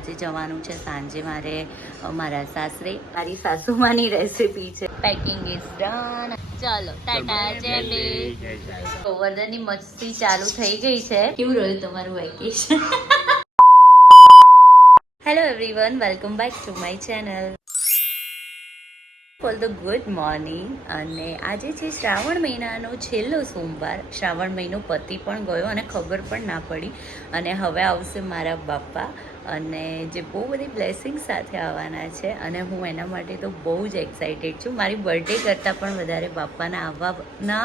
આજે જવાનું છે સાંજે મારે મારા સાસરે. મારી સાસુમાની રેસીપી છે. Packing is done. ચાલો ટાટા જય બે. ગોવર્ધનની મસ્તી ચાલુ થઈ ગઈ છે. કેવું રહ્યું તમારું vacation? Hello everyone, welcome back to my channel. All the good morning. અને આજે છે શ્રાવણ મહિનાનો છેલ્લો સોમવાર. શ્રાવણ મહિનો પતિ પણ ગયો અને ખબર પણ ના પડી. અને હવે આવશે મારા બાપા, અને જે બહુ બધી બ્લેસિંગ સાથે આવવાના છે. અને હું એના માટે તો બહુ જ એક્સાઇટેડ છું. મારી બર્થડે કરતાં પણ વધારે બાપાના આવવાના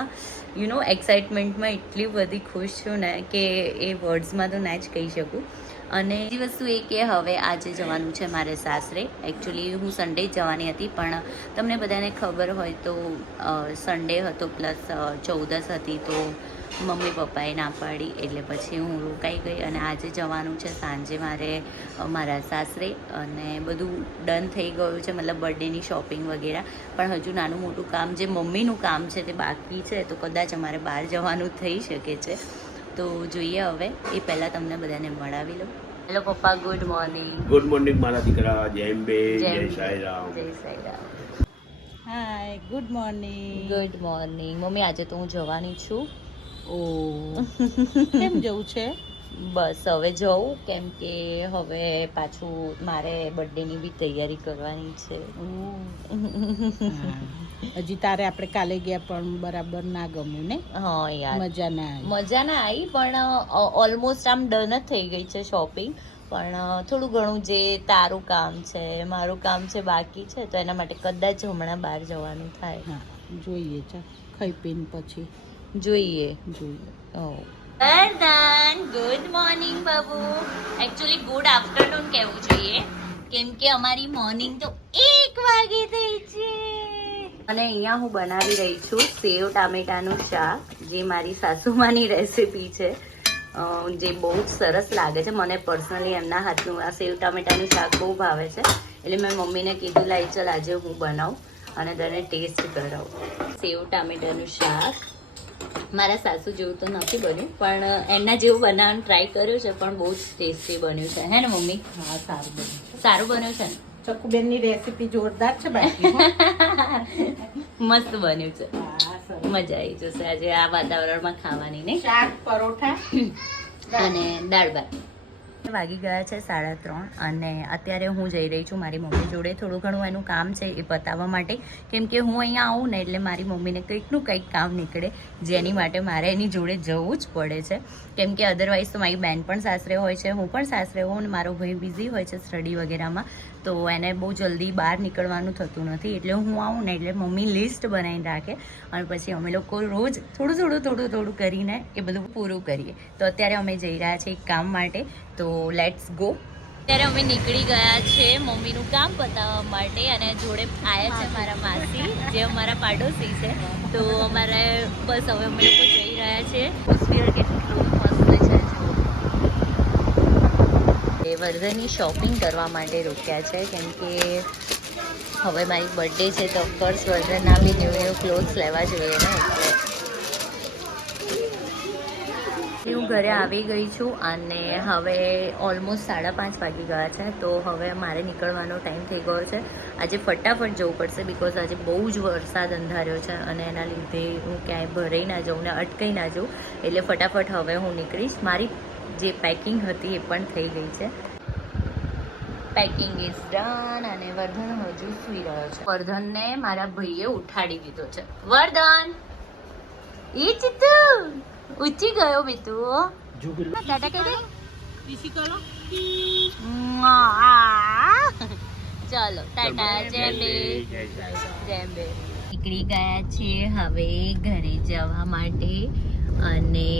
એક્સાઇટમેન્ટમાં એટલી બધી ખુશ છું ને કે એ વર્ડ્સમાં તો ના જ કહી શકું. અને બીજી વસ્તુ એ કે હવે આજે જવાનું છે મારે સાસરે. એકચ્યુઅલી હું સન્ડે જ જવાની હતી, પણ તમને બધાને ખબર હોય તો સન્ડે હતો પ્લસ 14 હતી, તો મમ્મી પપ્પાએ ના પાડી, એટલે પછી હું રોકાઈ ગઈ. અને આજે જવાનું છે સાંજે મારે મારા સાસરે, અને બધું ડન થઈ ગયું છે, મતલબ બર્થડેની શોપિંગ વગેરે. પણ હજુ નાનું મોટું કામ, જે મમ્મીનું કામ છે તે બાકી છે, તો કદાચ અમારે બહાર જવાનું થઈ શકે છે. તો જોઈએ હવે. એ પહેલાં તમને બધાને મળાવી લઉં. હેલો પપ્પા, ગુડ મોર્નિંગ. ગુડ મોર્નિંગ મારા દીકરા. જય અંબે, જય સાંઈરામ. જય Sairam. Hi, good morning. Good morning. Mummy આજે તો હું જવાની છું. ઓ કેમ જવું છે? બસ હવે જવું, કેમ કે હવે પાછું મારે બર્થડેની બી તૈયારી કરવાની છે. હજી તારે આપણે કાલે ગયા પણ બરાબર ના ગમ્યું ને? હા યાર, મજા ના આવી. મજા ના આવી, પણ ઓલમોસ્ટ આમ ડન જ થઈ ગઈ છે શોપિંગ. પણ થોડું ઘણું જે તારું કામ છે, મારું કામ છે, બાકી છે, તો એના માટે કદાચ હમણાં બહાર જવાનું થાય. હા, જોઈએ. ચાલ ખાઈ પીને પછી જોઈએ. જોઈએ. વર્ધન, ગુડ મોર્નિંગ બાબુ. એકચ્યુઅલી ગુડ આફ્ટરનૂન કહેવું જોઈએ, કેમ કે અમારી મોર્નિંગ તો 1 વાગે થઈ છે. અને અહીંયા હું બનાવી રહી છું સેવ ટામેટાનું શાક, જે મારી સાસુમાની રેસીપી છે, જે બહુ જ સરસ લાગે છે. મને પર્સનલી એમના હાથનું આ સેવ ટામેટાનું શાક બહુ ભાવે છે, એટલે મેં મમ્મીને કીધું લાઈ ચાલ આજે હું બનાવું અને તને ટેસ્ટ કરાવું. સેવ ટામેટાનું શાક મારા સાસુ જેવું તો નથી બન્યું, પણ એના જેવું બનાવવાનું ટ્રાય કર્યું છે, પણ બહુ જ ટેસ્ટી બન્યું છે. હે ને મમ્મી? હા, સારું બન્યું. સારું બન્યું છે ને? ચકુબેનની રેસીપી જોરદાર છે બાકી. મસ્ત બન્યું છે. હા, સરસ. મજા આવી જશે આજે આ વાતાવરણમાં ખાવાની. નહીં? શાક, પરોઠા અને દાળ ભાત. વાગી ગયા છે 3:30, અને અત્યારે હું જઈ રહી છું મારી મમ્મી જોડે. થોડું ઘણું એનું કામ છે એ પતાવવા માટે, કેમ કે હું અહીંયા આવું ને એટલે મારી મમ્મીને કંઈકનું કંઈક કામ નીકળે, જેની માટે મારે એની જોડે જવું જ પડે છે. કેમ કે અદરવાઇઝ તો મારી બેન પણ સાસરે હોય છે, હું પણ સાસરે હોઉં, અને મારો ભાઈ બિઝી હોય છે સ્ટડી વગેરેમાં, તો એને બહુ જલ્દી બહાર નીકળવાનું થતું નથી. એટલે હું આવું ને એટલે મમ્મી લિસ્ટ બનાવીને રાખે, અને પછી અમે લોકો રોજ થોડું કરીને એ બધું પૂરું કરીએ. તો અત્યારે અમે જઈ રહ્યા છીએ એક કામ માટે, તો લેટ્સ ગો. અત્યારે અમે નીકળી ગયા છે મમ્મીનું કામ પતાવવા માટે, અને જોડે આવ્યા છે મારા માસી, જે અમારા પાડોશી છે. તો અમારે બસ હવે અમે લોકો જઈ રહ્યા છે. એટમોસ્ફિયર કેટલું મસ્ત છે. વર્ધનની શોપિંગ કરવા માટે રોક્યા છે, કેમ કે હવે મારી બર્થડે છે, તો ઓફકોર્સ વર્ધનના બી ન્યૂ ક્લોથ્સ લેવા જોઈએ ને. એટલે હું ઘરે આવી ગઈ છું, અને હવે ઓલમોસ્ટ 5:30 વાગી ગયા છે, તો હવે મારે નીકળવાનો ટાઈમ થઈ ગયો છે. આજે ફટાફટ જવું પડશે, બિકોઝ આજે બહુ જ વરસાદ અંધાર્યો છે, અને એના લીધે હું ક્યાંય ભરાઈ ના જાઉં ને અટકાઈ ના જાઉં. એટલે ફટાફટ હવે હું નીકળીશ. મારી જે પેકિંગ હતી એ પણ થઈ ગઈ છે. Packing is done. અને વર્ધન હજુ સૂઈ રહ્યો છે. વર્ધનને મારા ભાઈએ ઉઠાડી દીધો છે. વર્ધન, એ ચિત્તુ ઉઠી ગયો બેટુ. ટાટા કહી દે. ચાલો ટાટા, જય બે. નીકળી ગયા છીએ હવે ઘરે જવા માટે, અને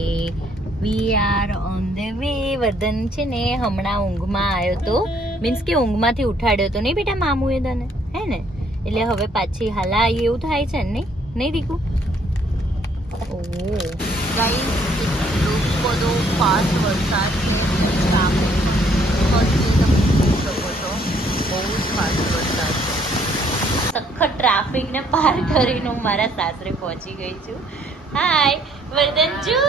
we are on the way. Vardhan છે ને હમણાં ઊંઘમાં આવ્યો તો, મીન્સ કે ઊંઘમાંથી ઉઠાડ્યો તો નહીં બેટા મામુએ તને, હે ને? એટલે હવે પાછી હાલા આવી એવું થાય છે ને? નહીં દીકુ? ઓહ ગાઈસ, એટલો બધો ફાસ્ટ વરસાદ છે, તમે જોઈ શકો છો. બહુ જ ફાસ્ટ વરસાદ છે. સખત ટ્રાફિકને પાર કરીને હું મારા સાસરે પહોંચી ગઈ છું. હાય વર્ધનજુ.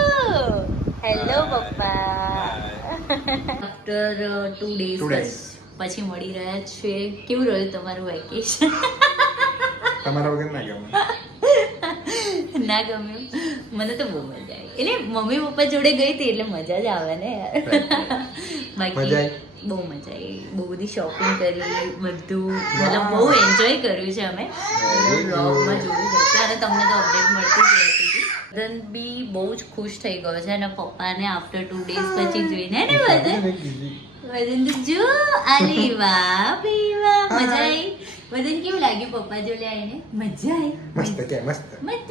હેલો પપ્પા. આફ્ટર 2 days પછી મળી રહ્યા છે. કેવું રહ્યું તમારું વેકેશન? તમારા વગર ના ગમે. ના ગમ્યું? મને તો બહુ મજા આવી. એટલે મમ્મી પપ્પા જોડે ગઈ હતી એટલે મજા જ આવે ને યાર. બાકી મજા આવી? બહુ મજા આવી. બહુ બધી શોપિંગ કરી, બધું મતલબ બહુ એન્જોય કર્યું છે અમે. બ્લોગમાં જોયું છે અને તમને તો અપડેટ મળતી જ રહેતી હતી. વર્ધન બી બહુ જ ખુશ થઈ ગયો છે અને પપ્પાને આફ્ટર 2 days પછી જોઈને ને વર્ધન તો જો અરે વાહ ભાઈ વાહ, મજા આવી. વર્ધન કેવું લાગ્યું પપ્પા જોડે આવીને? મજા આવી. મસ્ત કે મસ્ત. મત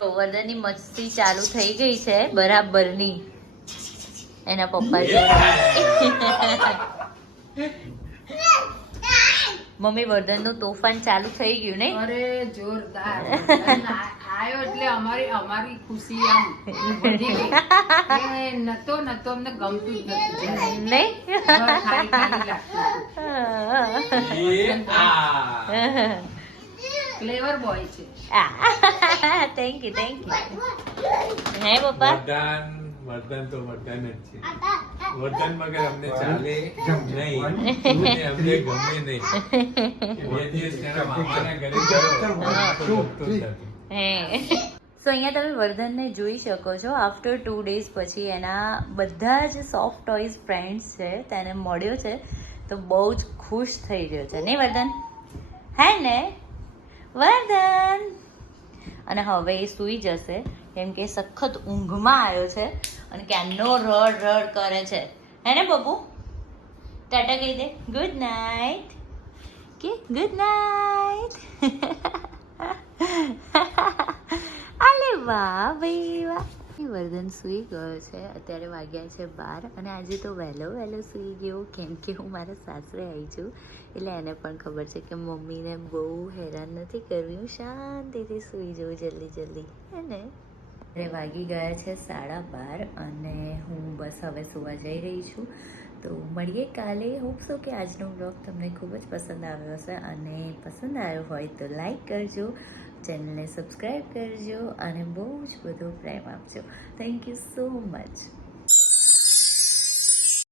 તો વર્ધનની મસ્તી ચાલુ થઈ ગઈ છે બરાબરની એના પપ્પા જોડે. મમ્મી વર્ધનનું તોફાન ચાલુ થઈ ગયું નહીં? અરે જોરદાર આયો એટલે અમારી ખુશી આમ વધી ગઈ. એ નતો અમને ગમતું જ નતું. નહીં? ખાલી ખાલી લાગતું. ક્લેવર બોય છે. Thank you. હે પપ્પા? વર્ધન તો વર્ધન જ છે. વર્ધન વગર અમને ચાલે નહીં, અમને ગમે નહીં. બે દિવસ તેના મામાના ઘરે ગયો તો ગમતું જ નતું. સો અહીંયા તમે વર્ધનને જોઈ શકો છો. આફ્ટર 2 days પછી એના બધા જ સોફ્ટ ટોયઝ ફ્રેન્ડ્સ છે તેને મળ્યો છે તો બહુ જ ખુશ થઈ રહ્યો છે નહીં વર્ધન? હે ને વર્ધન? અને હવે એ સૂઈ જશે કેમ કે સખત ઊંઘમાં આવ્યો છે અને ક્યાંનો રડ કરે છે. હે ને બબુ? ટાટા કહી દે. ગુડ નાઇટ કે ગુડ નાઇટ. અલે વાહ ભાઈ વાહ. વર્ધન સૂઈ ગયો છે. અત્યારે વાગ્યા છે 12 અને આજે તો વહેલો સૂઈ ગયો કેમ કે હું મારા સાસરે આવી છું એટલે એને પણ ખબર છે કે મમ્મીને બહુ હેરાન નથી કરવી, હું શાંતિથી સૂઈ જવું જલ્દી હે ને. અરે વાગી ગયા છે 12:30 અને હું બસ હવે સુવા જઈ રહી છું. તો મળીએ કાલે. હોપ સો કે આજનો બ્લોગ તમને ખૂબ જ પસંદ આવ્યો હશે અને પસંદ આવ્યો હોય તો લાઈક કરજો, ચેનલને સબસ્ક્રાઈબ કરજો અને બહુ જ બધો પ્રેમ આપજો. Thank you so much.